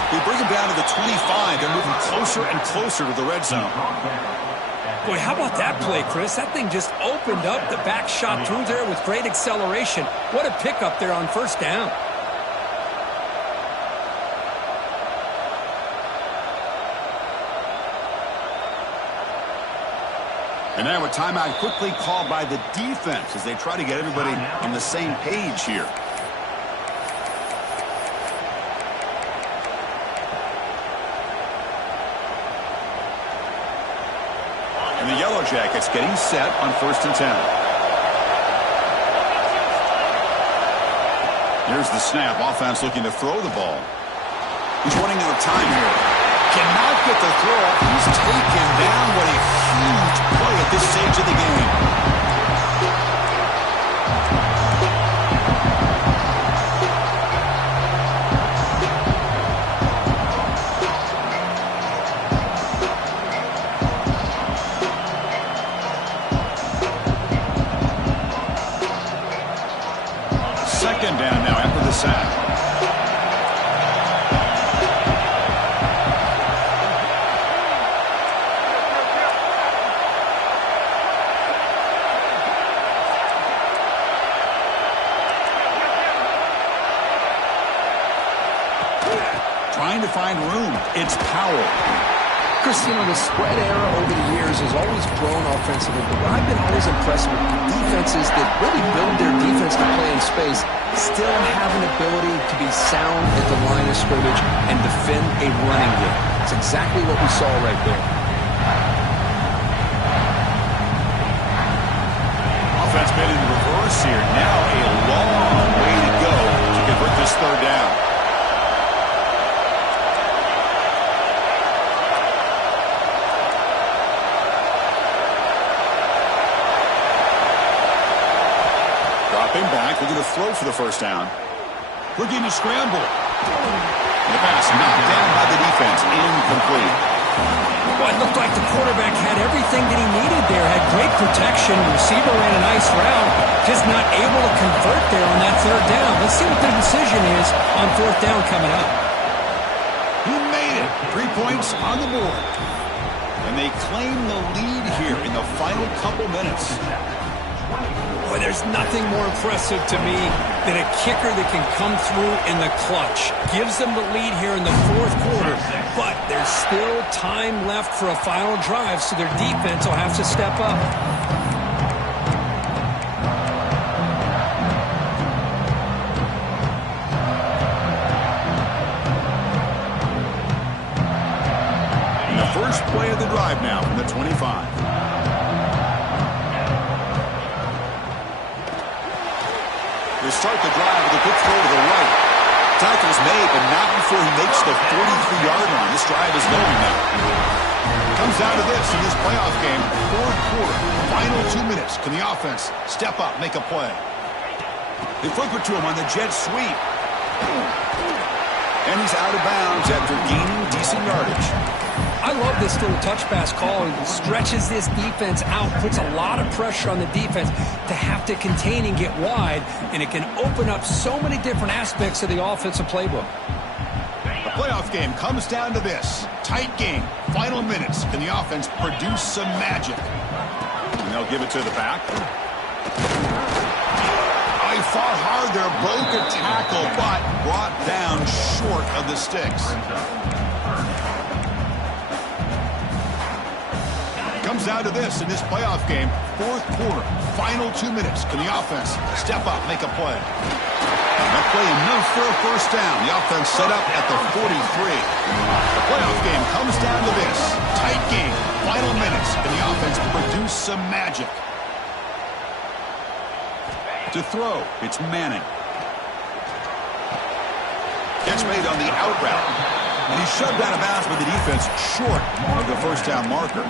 They bring him down to the 25. They're moving closer and closer to the red zone. Boy, how about that play, Chris? That thing just opened up. The back shot through there with great acceleration. What a pickup there on 1st down. And now a timeout quickly called by the defense as they try to get everybody on the same page here. And the Yellow Jackets getting set on 1st and 10. Here's the snap. Offense looking to throw the ball. He's running out of time here. Cannot get the throw. He's taken down. What a huge play at this stage of the game. Second down now after the sack. Trying to find room. It's Powell. Chris, you know, the spread era over the years has always grown offensively, but what I've been always impressed with the defenses that really build their defense to play in space still have an ability to be sound at the line of scrimmage and defend a running game. It's exactly what we saw right there. Offense been in reverse here. Now a long way to go to convert this 3rd down. Dropping back, looking to throw for the 1st down. Looking to scramble. The pass knocked down by the defense. Incomplete. Well, it looked like the quarterback had everything that he needed there. Had great protection. The receiver ran a nice route. Just not able to convert there on that third down. Let's see what the decision is on fourth down coming up. He made it. 3 points on the board. And they claim the lead here in the final couple minutes. Boy, there's nothing more impressive to me than a kicker that can come through in the clutch. Gives them the lead here in the fourth quarter, but there's still time left for a final drive, so their defense will have to step up. And the first play of the drive now from the 25. They start the drive with a quick throw to the right. Tackle's made, but not before he makes the 43-yard line. This drive is going now. Comes down to this in this playoff game. Fourth quarter, final 2 minutes. Can the offense step up, make a play? They flip it to him on the jet sweep. And he's out of bounds after gaining decent yardage. I love this little touch pass call. It stretches this defense out, puts a lot of pressure on the defense to have to contain and get wide, and it can open up so many different aspects of the offensive playbook. The playoff game comes down to this. Tight game, final minutes. Can the offense produce some magic? And they'll give it to the back. He fought hard there, broke a tackle, but brought down short of the sticks. Comes down to this in this playoff game. Fourth quarter, final 2 minutes. Can the offense step up, make a play? That play enough for a first down. The offense set up at the 43. The playoff game comes down to this. Tight game, final minutes. Can the offense produce some magic? To throw, it's Manning. Catch made on the out route. And he's shoved out of bounds by the defense short of the first down marker.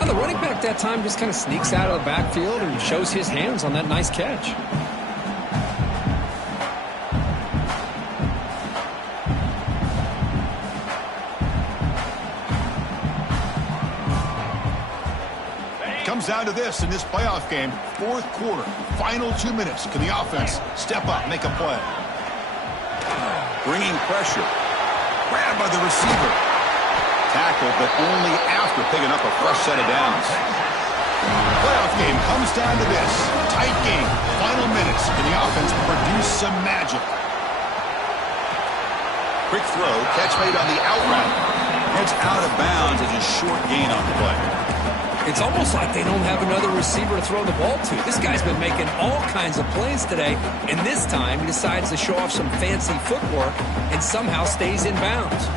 And the running back that time just kind of sneaks out of the backfield and shows his hands on that nice catch. Comes down to this in this playoff game. Fourth quarter, final 2 minutes. Can the offense step up, make a play? Bringing pressure. Grabbed by the receiver. Tackled, but only after picking up a fresh set of downs. Playoff game comes down to this. Tight game, final minutes. Can the offense produce some magic? Quick throw, catch made on the out route. It's out of bounds. It's a short gain on the play. It's almost like they don't have another receiver to throw the ball to. This guy's been making all kinds of plays today, and this time he decides to show off some fancy footwork and somehow stays in bounds.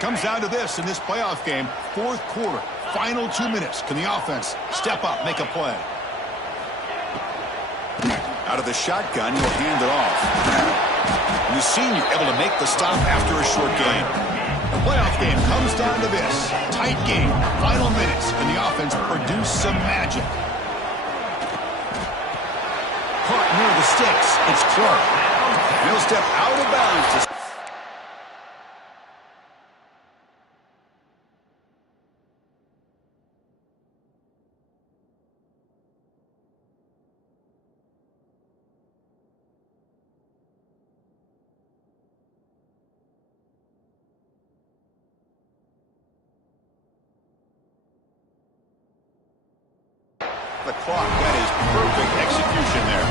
Comes down to this in this playoff game. Fourth quarter, final 2 minutes. Can the offense step up, make a play? Out of the shotgun, he'll hand it off. And the senior able to make the stop after a short gain. The playoff game comes down to this. Tight game, final minutes. Can the offense produce some magic? Caught near the sticks. It's Clark. And he'll step out of bounds. The clock. That is perfect execution there.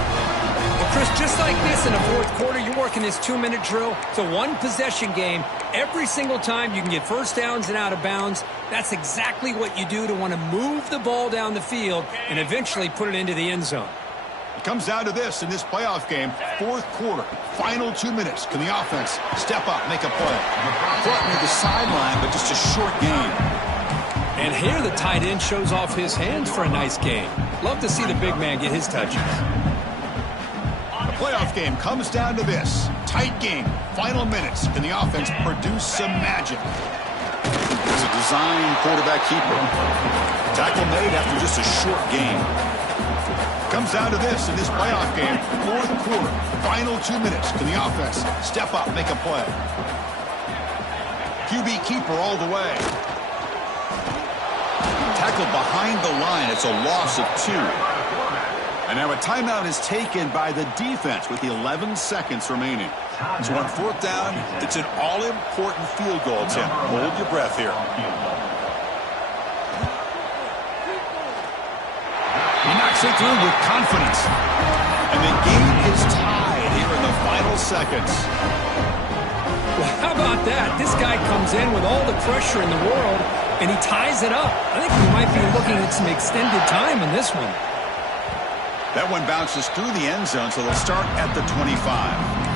Well, Chris, just like this in the fourth quarter, you're working this 2-minute drill. It's a one-possession game. Every single time you can get first downs and out of bounds, that's exactly what you do to want to move the ball down the field and eventually put it into the end zone. It comes down to this in this playoff game. Fourth quarter, final 2 minutes. Can the offense step up, make a play? Caught near the sideline, but just a short gain. And here the tight end shows off his hands for a nice game. Love to see the big man get his touches. The playoff game comes down to this. Tight game, final minutes. Can the offense produce some magic? It's a design quarterback keeper. Tackle made after just a short game. Comes down to this in this playoff game. Fourth quarter, final 2 minutes. Can the offense step up, make a play? QB keeper all the way. Tackled behind the line. It's a loss of 2. And now a timeout is taken by the defense with the 11 seconds remaining. So on fourth down, it's an all-important field goal attempt. Hold your breath here. He knocks it through with confidence. And the game is tied here in the final seconds. Well, how about that? This guy comes in with all the pressure in the world, and he ties it up. I think we might be looking at some extended time in this one. That one bounces through the end zone, so they'll start at the 25.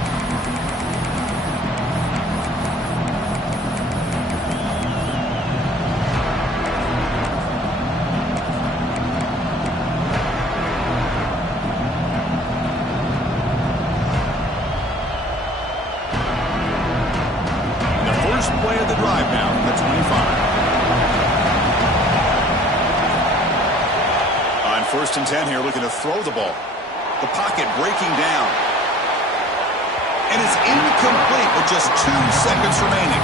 Play of the drive now, the 25. On 1st and 10 here, looking to throw the ball. The pocket breaking down. And it's incomplete with just 2 seconds remaining.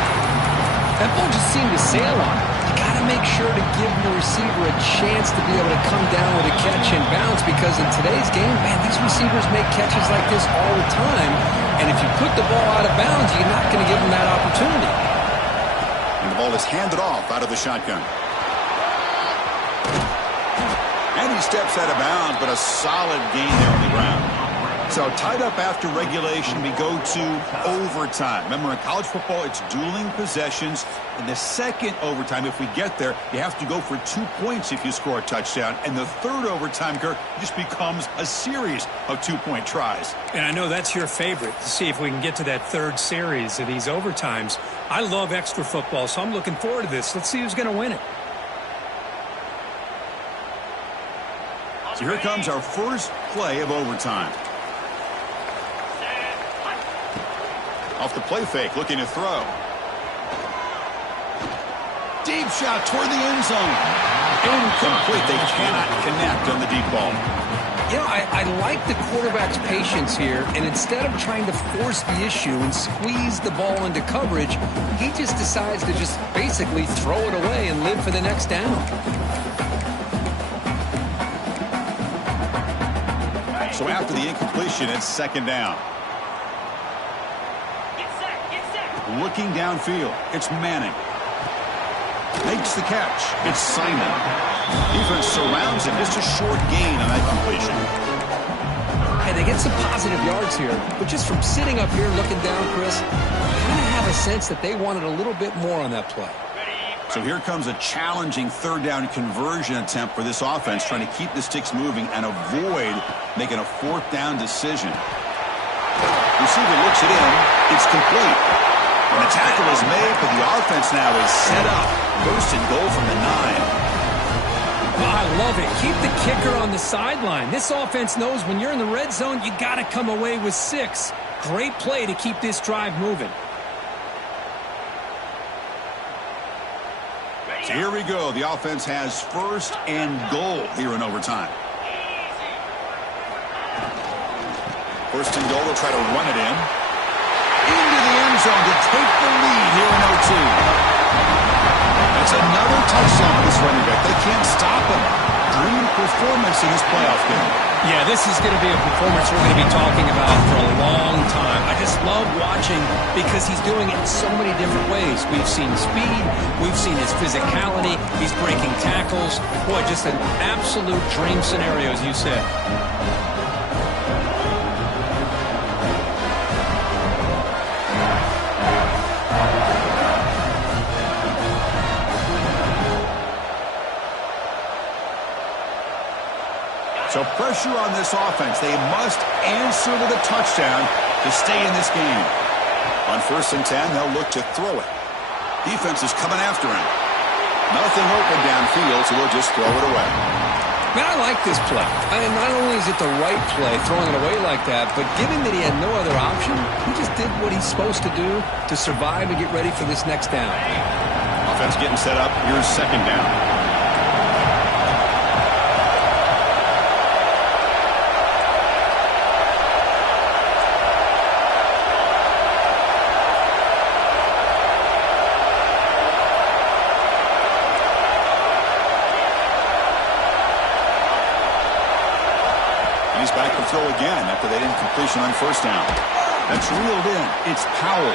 That ball just seemed to sail on it. You got to make sure to give the receiver a chance to be able to come down with a catch and bounce, because in today's game, man, these receivers make catches like this all the time. And if you put the ball out of bounds, you're not going to give them that opportunity. And the ball is handed off out of the shotgun. And he steps out of bounds, but a solid gain there on the ground. So tied up after regulation, we go to overtime. Remember, in college football, it's dueling possessions. In the second overtime, if we get there, you have to go for 2 points if you score a touchdown. And the third overtime, Kirk, just becomes a series of 2-point tries. And I know that's your favorite, to see if we can get to that third series of these overtimes. I love extra football, so I'm looking forward to this. Let's see who's going to win it. So here comes our first play of overtime. Off the play fake, looking to throw. Deep shot toward the end zone. Incomplete. They cannot connect on the deep ball. You know, I like the quarterback's patience here, and instead of trying to force the issue and squeeze the ball into coverage, he just decides to just basically throw it away and live for the next down. So after the incompletion, it's 2nd down. Looking downfield, it's Manning. Makes the catch. It's Simon. Defense surrounds him. Just a short gain on that completion. Hey, they get some positive yards here, but just from sitting up here looking down, Chris, I kind of have a sense that they wanted a little bit more on that play. So here comes a challenging 3rd down conversion attempt for this offense, trying to keep the sticks moving and avoid making a 4th down decision. Receiver looks it in. It's complete. And the tackle is made, but the offense now is set up. 1st and goal from the 9. Oh, I love it. Keep the kicker on the sideline. This offense knows when you're in the red zone, you got to come away with 6. Great play to keep this drive moving. So here we go. The offense has 1st and goal here in overtime. 1st and goal. They'll try to run it in. Into the end zone to take the lead here in OT. That's another touchdown for this running back. They can't stop him. Dream performance in this playoff game. Yeah, this is going to be a performance we're going to be talking about for a long time. I just love watching because he's doing it in so many different ways. We've seen speed. We've seen his physicality. He's breaking tackles. Boy, just an absolute dream scenario, as you said. So pressure on this offense. They must answer with a touchdown to stay in this game. On 1st and 10, they'll look to throw it. Defense is coming after him. Nothing open downfield, so they'll just throw it away. Man, I like this play. And not only is it the right play, throwing it away like that, but given that he had no other option, he just did what he's supposed to do to survive and get ready for this next down. Offense getting set up. Here's 2nd down. back to throw again after they didn't completion on first down. That's reeled in. It's Powell.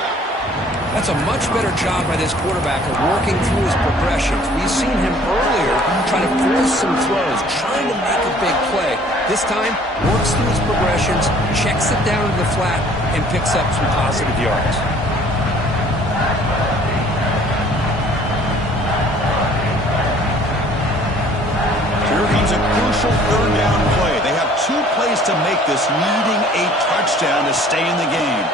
That's a much better job by this quarterback of working through his progressions. We've seen him earlier try to force some throws, trying to make a big play. This time, works through his progressions, checks it down to the flat, and picks up some positive yards. Here comes a crucial third down play. They have 2 plays to make this, needing a touchdown to stay in the game.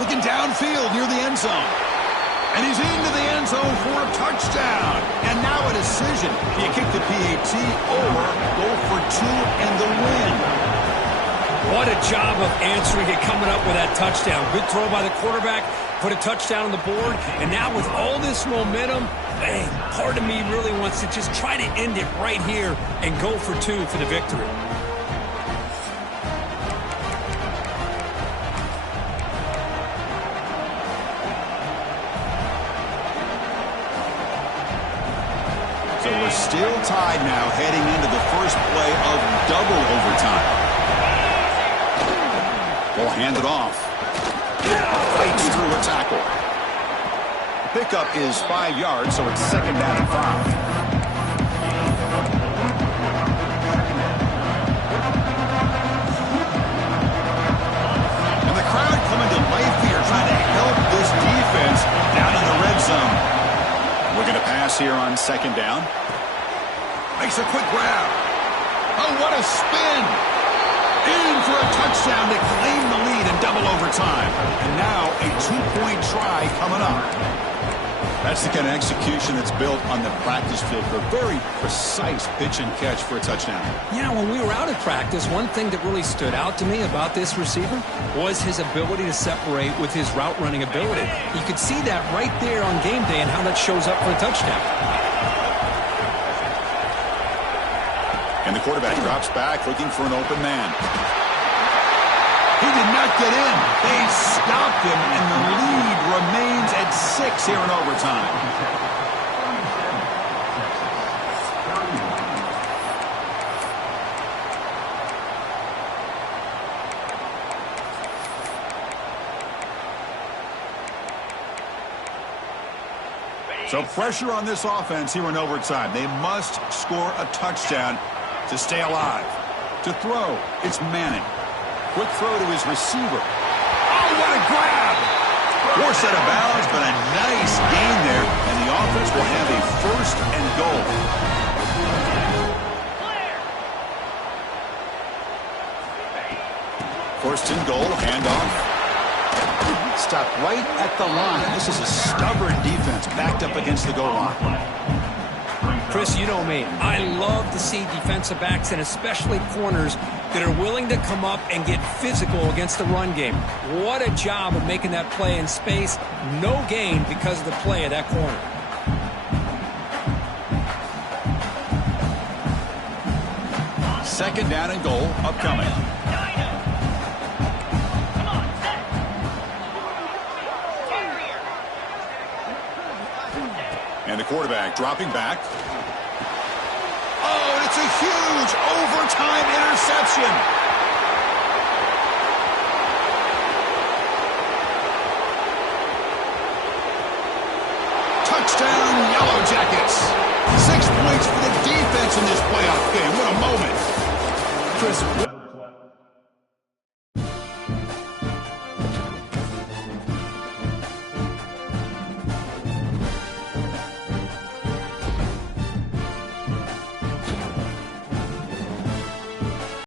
Looking downfield near the end zone. And he's into the end zone for a touchdown. And now a decision. Do you kick the PAT or go for 2 and the win? What a job of answering it, coming up with that touchdown. Good throw by the quarterback, put a touchdown on the board, and now with all this momentum, man, part of me really wants to just try to end it right here and go for 2 for the victory. So we're still tied now heading into the first play of double overtime. We'll hand it off. Fights through a tackle. The pickup is 5 yards, so it's second down and 5. And the crowd coming to life here, trying to help this defense down in the red zone. Looking to pass here on second down. Makes a quick grab. Oh, what a spin. In for a touchdown to claim the lead in double overtime. And now a 2-point try coming up. That's the kind of execution that's built on the practice field for a very precise pitch and catch for a touchdown. Yeah, when we were out at practice, one thing that really stood out to me about this receiver was his ability to separate with his route running ability. You could see that right there on game day and how that shows up for a touchdown. And the quarterback drops back looking for an open man. He did not get in. They stopped him, and the lead remains at 6 here in overtime. So pressure on this offense here in overtime. They must score a touchdown to stay alive. To throw, it's Manning. Quick throw to his receiver. Oh, what a grab! Forced out of bounds, but a nice gain there, and the offense will have a first and goal. First and goal, handoff. Stop right at the line. This is a stubborn defense backed up against the goal line. Chris, you know me. I love to see defensive backs and especially corners that are willing to come up and get physical against the run game. What a job of making that play in space. No gain because of the play of that corner. Second down and goal upcoming. And the quarterback dropping back. Oh, it's a huge overtime interception. Touchdown, Yellow Jackets. 6 points for the defense in this playoff game. What a moment. Chris,